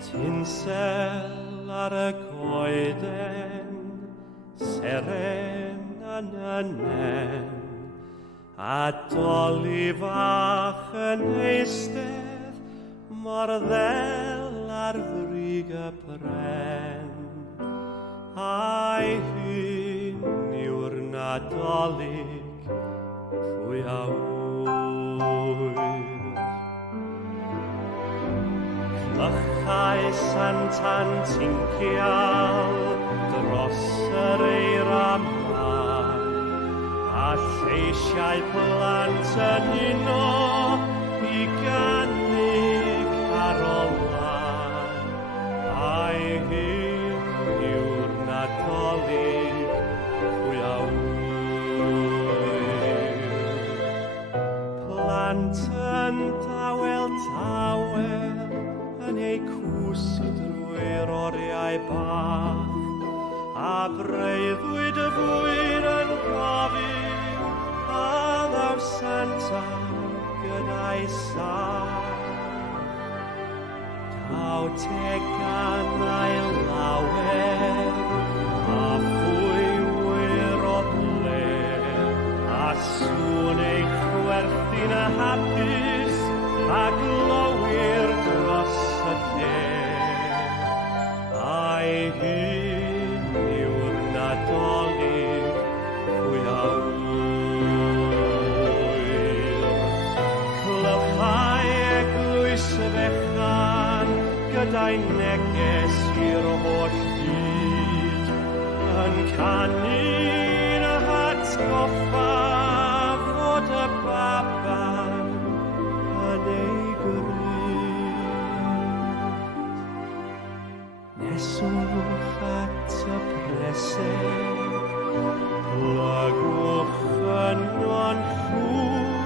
Tinsel ar y goeden, seren yn y nen, a doli fach yn eistedd, mor ddel ar frig y bren. A'i hyn yw'r nadolig, pwy a wyr. Clychau santan tincial dros yr eira man, a lleisiau plant yn uno i gynnig ar o lan. A'i hyn yw'r nadolig, pwy a wyr. Plant yn dawel yn ei cwsg drwy'r oriau bach, a breuddwyd y fwyr yn gofyn, a ddaw Santa gyda'i sac. Daw teganau lawer, a fwywyr o bler, a sŵn ei chwerthin a hapus, a glywir dros y lle. A'i hyn yw'r nadolig, pwy a wyr. Clyfhau eglwys fechan, gyda'i neges i'r holl byd, yn canu'n atgoffa fod y baban yn ei Neswch at y preseg, plygwch yn o'n llw,